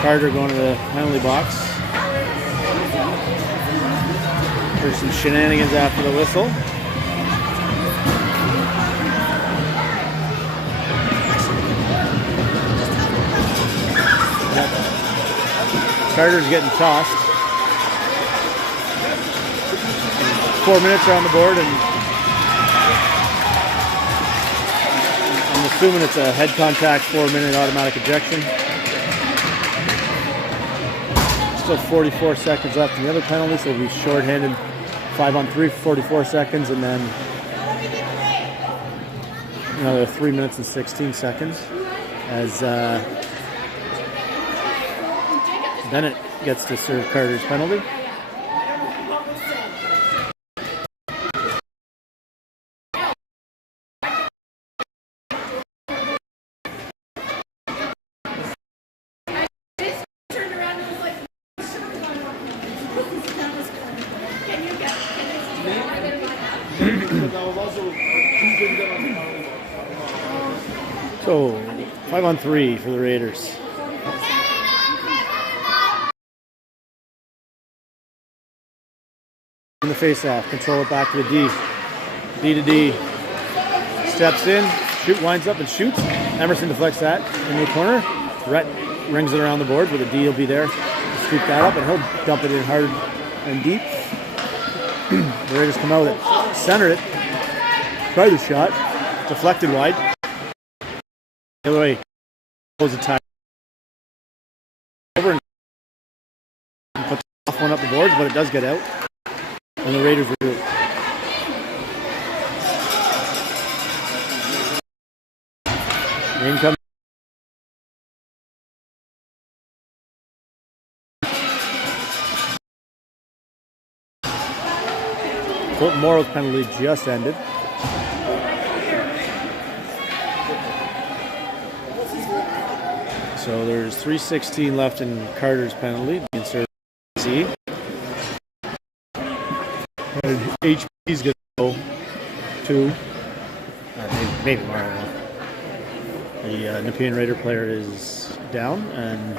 Carter going to the penalty box. There's some shenanigans after the whistle. Carter's getting tossed. 4 minutes are on the board, and I'm assuming it's a head contact 4-minute automatic ejection. Still 44 seconds left in the other penalty, so it'll be shorthanded 5-on-3 for 44 seconds, and then another 3 minutes and 16 seconds as Bennett gets to serve Carter's penalty. So 5-on-3 for the Raiders. In the face-off, control it back to the D. D to D. Steps in, winds up and shoots. Emerson deflects that in the corner. Rhett rings it around the board, but the D will be there to scoop that up, and he'll dump it in hard and deep. The Raiders come out with it, center it, try the shot, deflected wide. The other way, close the tie over and puts off one up the boards, but it does get out. And the Raiders will do it. Income. Colton Morrow's penalty just ended. So there's 3:16 left in Carter's penalty. Insert C. And HP's going to go to maybe more. The Nepean Raider player is down, and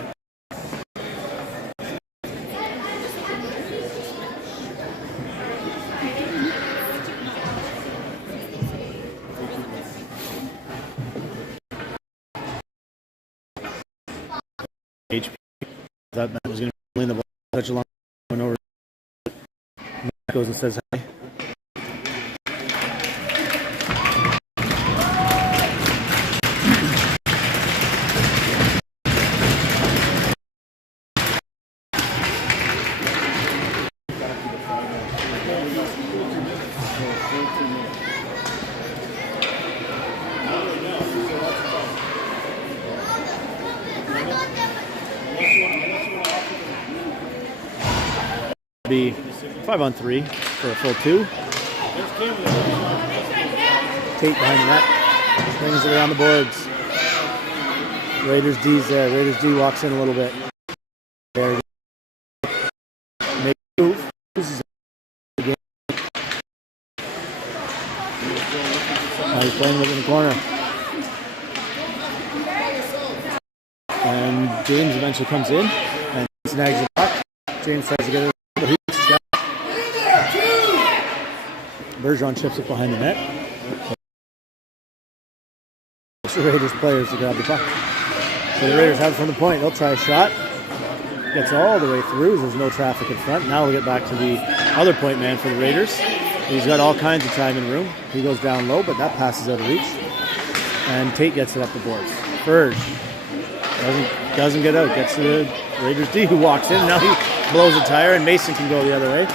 HP thought that was going to be the ball such a long one over. Goes and says hi. Be 5-on-3 for a full 2. Tate behind the net. Brings it around the boards. Raiders D's there. Raiders D walks in a little bit. There. Make a move. Now he's playing with it in the corner. And James eventually comes in and snags the puck. James tries to get it. Bergeron chips it behind the net. The Raiders players to grab the puck. So the Raiders have it from the point. They'll try a shot. Gets all the way through. There's no traffic in front. Now we'll get back to the other point man for the Raiders. He's got all kinds of time and room. He goes down low, but that pass is out of reach. And Tate gets it up the boards. Ferd doesn't get out. Gets to the Raiders D, who walks in. Now he blows a tire, and Mason can go the other way.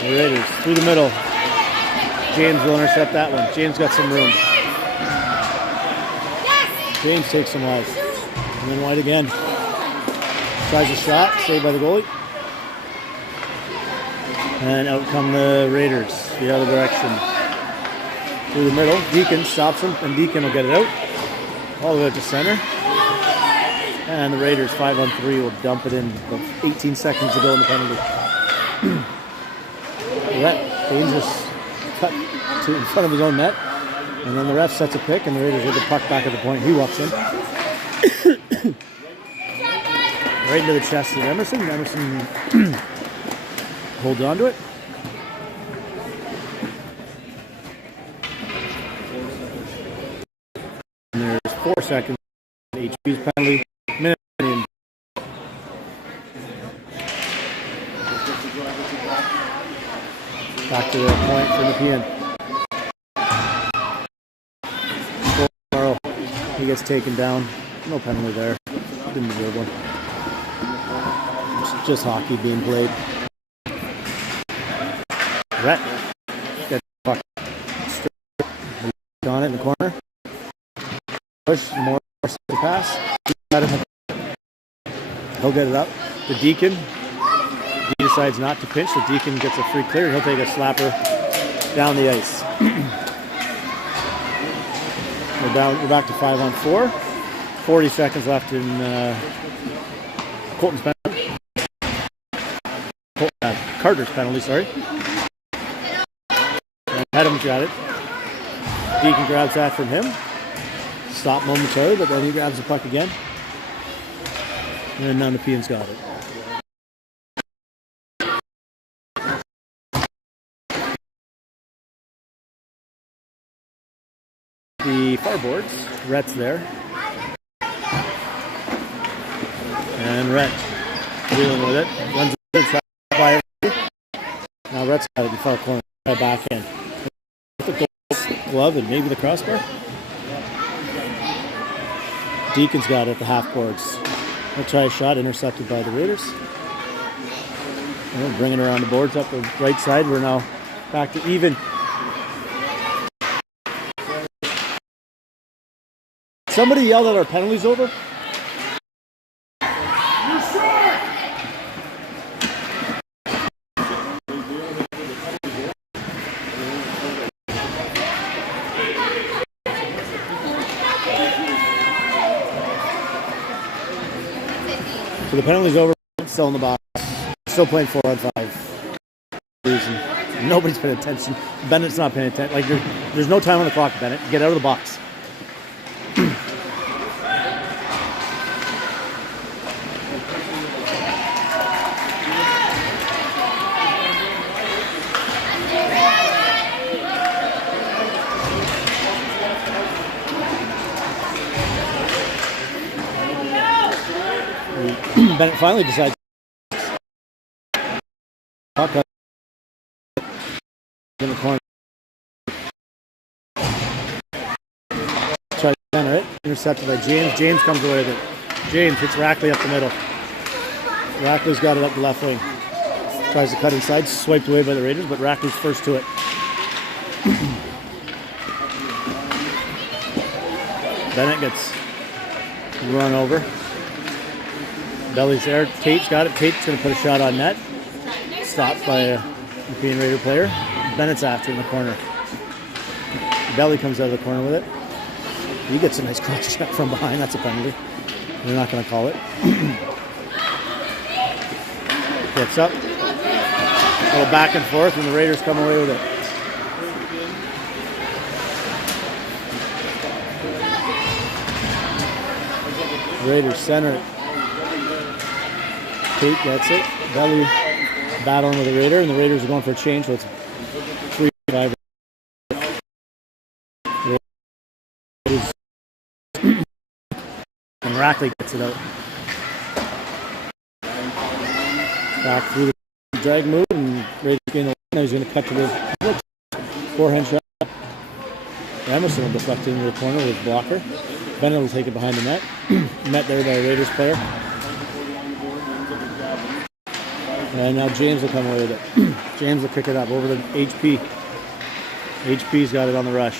The Raiders through the middle. James will intercept that one. James got some room. James takes some wide. And then wide again. Tries a shot, saved by the goalie. And out come the Raiders, the other direction. Through the middle. Deacon stops him, and Deacon will get it out. All the way out to center. And the Raiders, 5-on-3, will dump it in with 18 seconds to go in the penalty. That dangerous cut to in front of his own net. And then the ref sets a pick, and the Raiders with the puck back at the point. He walks in. Right into the chest of Emerson. Emerson holds on to it. And there's 4 seconds. HP's penalty. Minute in. Back to the point for Nepean. He gets taken down. No penalty there. Didn't deserve one. It's just hockey being played. Rhett gets the puck straight on it in the corner. Push, more to pass. He'll get it up. The Deacon. He decides not to pinch. The Deacon gets a free clear. He'll take a slapper down the ice. We're back to 5-on-4. 40 seconds left in Colton's penalty. Carter's penalty, sorry. And Hedham's got it. Deacon grabs that from him. Stop momentarily, but then he grabs the puck again. And now Nepean's got it. The far boards, Rhett's there. And Rhett dealing with it. Runs it, tries to fire. Now Rhett's got it in the far corner, right back in. The glove and maybe the crossbar. Deacon's got it at the half boards. He'll try a shot, intercepted by the Raiders. And bringing around the boards up the right side. We're now back to even. Somebody yelled at our penalties over. So the penalty's over. Still in the box. Still playing 4-on-5. Reason. Nobody's paying attention. Bennett's not paying attention. Like there's no time on the clock, Bennett. Get out of the box. Bennett finally decides puck up in the corner. Tries to center it. Intercepted by James. James comes away with it. James hits Rackley up the middle. Rackley's got it up the left wing. Tries to cut inside. Swiped away by the Raiders, but Rackley's first to it. Bennett gets run over. Belly's there. Tate's got it. Tate's going to put a shot on net. Stopped by a Nepean Raider player. Bennett's after in the corner. Belly comes out of the corner with it. He gets a nice cross shot from behind. That's a penalty. They're not going to call it. Gets up. A little back and forth, and the Raiders come away with it. Raiders center it. Tate gets it. Belly battling with the Raider, and the Raiders are going for a change, so it's 3-5. And Rackley gets it out. Back through the drag move and Raiders getting the line. Now he's going to cut to the forehand shot. Emerson will deflect into the corner with blocker. Bennett will take it behind the net. Met there by a Raiders player. And now James will come away with it. James will kick it up over to HP. HP's got it on the rush.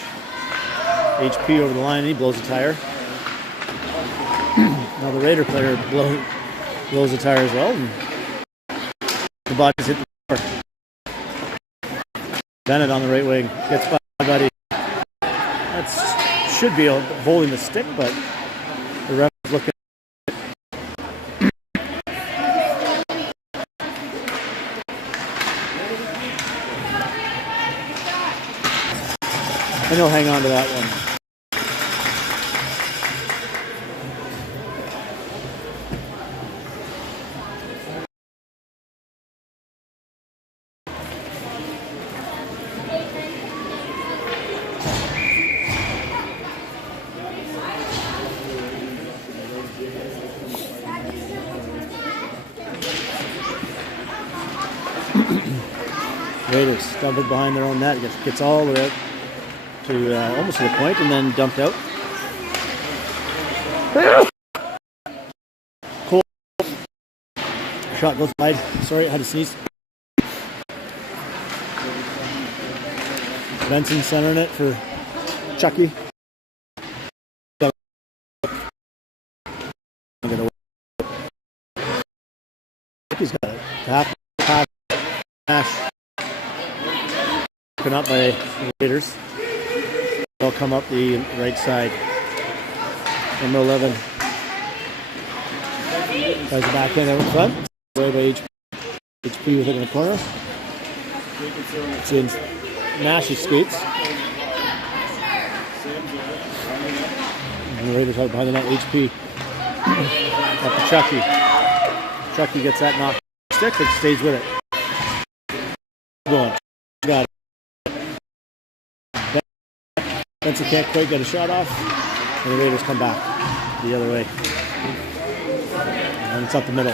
HP over the line, and he blows the tire. Now the Raider player blows the tire as well. And the bodies hit the floor. Bennett on the right wing gets by Buddy. That should be holding the stick, but the ref is looking. And he'll hang on to that one. Raiders dump it behind their own net. Gets all the way out to almost to the point and then dumped out. Cool. Shot goes wide. Sorry, I had to sneeze. Benson centering it for Chucky. Chucky's got it. Half smash. Broken up by the Raiders. They'll come up the right side. Number 11. Tries the backhand out in front. Away by HP. HP with it in the corner. It's in Nash's skates. And the Raiders out behind the net. HP. Up to Chucky. Chucky gets that knocked stick and stays with it. Going. Got it. Benson can't quite get a shot off, and the Raiders come back the other way. And it's up the middle.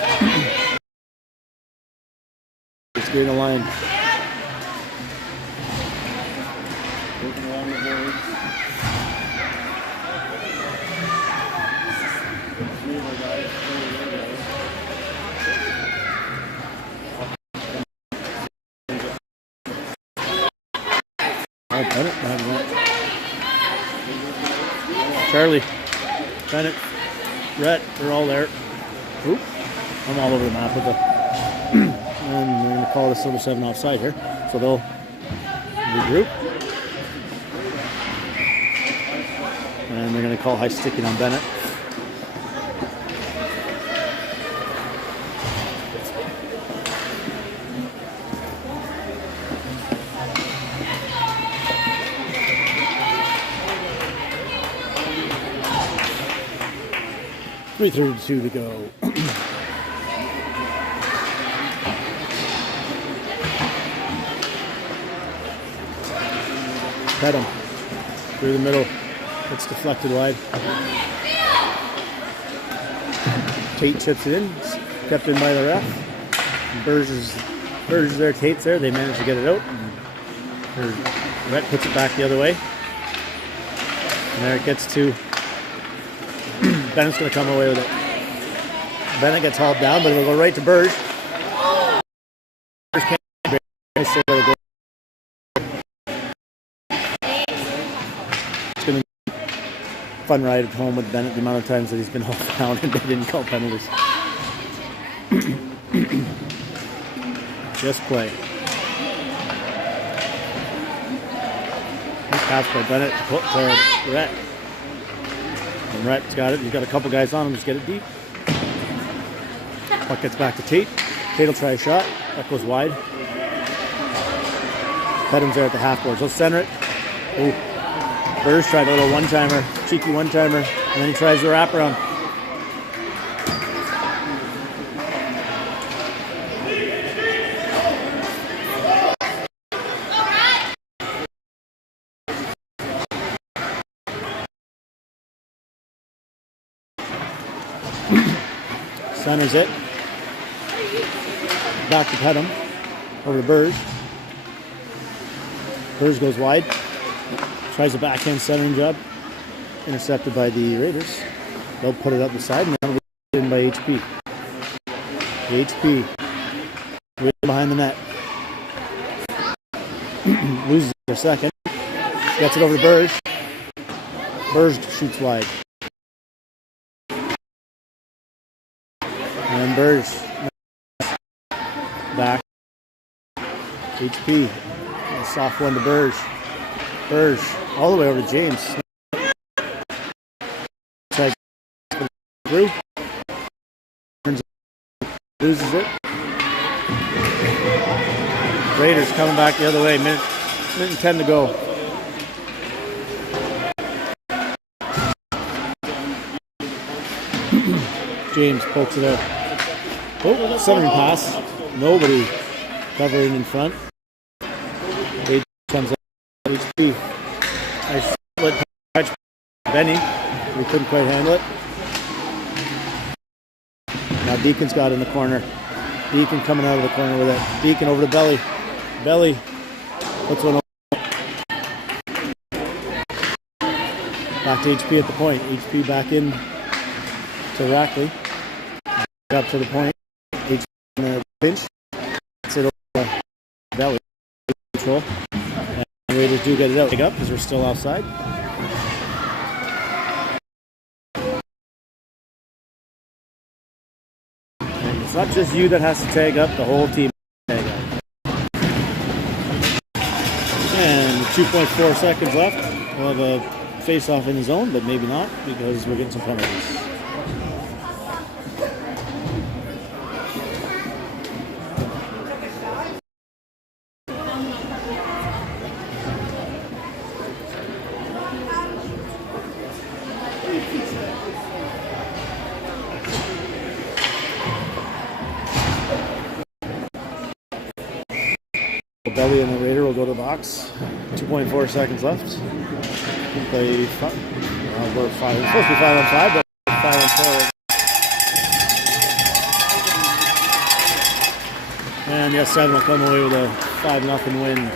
It's getting a line. Oh, Bennett, Charlie, Bennett, Rhett, they're all there. Oop, I'm all over the map with the. And they're going to call the Silver 7 offside here. So they'll regroup. And they're going to call high sticking on Bennett. .332 to go. Pedham through the middle. It's deflected wide. Tate chips it in. It's kept in by the ref. Burge is there. Tate's there. They manage to get it out. And Rhett puts it back the other way. And there it gets to. Bennett's going to come away with it. Bennett gets hauled down, but it'll go right to Burge. Burge can't it's going to be a fun ride at home with Bennett, the amount of times that he's been hauled down and they didn't call penalties. Just play. Nice pass by Bennett to Rhett. And Rhett's got it. He's got a couple guys on him. Just get it deep. Puck gets back to Tate. Tate will try a shot. That goes wide. Pedham's there at the half boards. He'll center it. Ooh. Burge tried a little one-timer. Cheeky one-timer. And then he tries the wraparound. Centers it. Back to Pedham. Over to Burge. Burge goes wide. Tries a backhand centering job. Intercepted by the Raiders. They'll put it up the side and now in by HP. HP. Right behind the net. Loses for a second. Gets it over to Burge. Burge shoots wide. And Burge back. HP. A soft one to Burge. Burge all the way over to James. Tries through. Loses it. Raiders coming back the other way. Minute and 10 to go. James pokes it out. Oh, centering pass. Nobody covering in front. H comes up. HP. Nice split touch. Benny. We couldn't quite handle it. Now Deacon's got it in the corner. Deacon coming out of the corner with it. Deacon over to Belly. Belly puts one over. Back to HP at the point. HP back in to Rackley. Up to the point. HP in the pinch. It's it over to Belly. Control. And the Raiders do get it out. Pick up because we're still outside. And it's not just you that has to tag up, the whole team tag up. And 2.4 seconds left. We'll have a face-off in the zone, but maybe not because we're getting some penalties. Belly and the Raider will go to the box. 2.4 seconds left. We'll play five. We're five. We're supposed to be 5-on-5, but 5-on-4. And yes, 7 will come away with a 5-0 win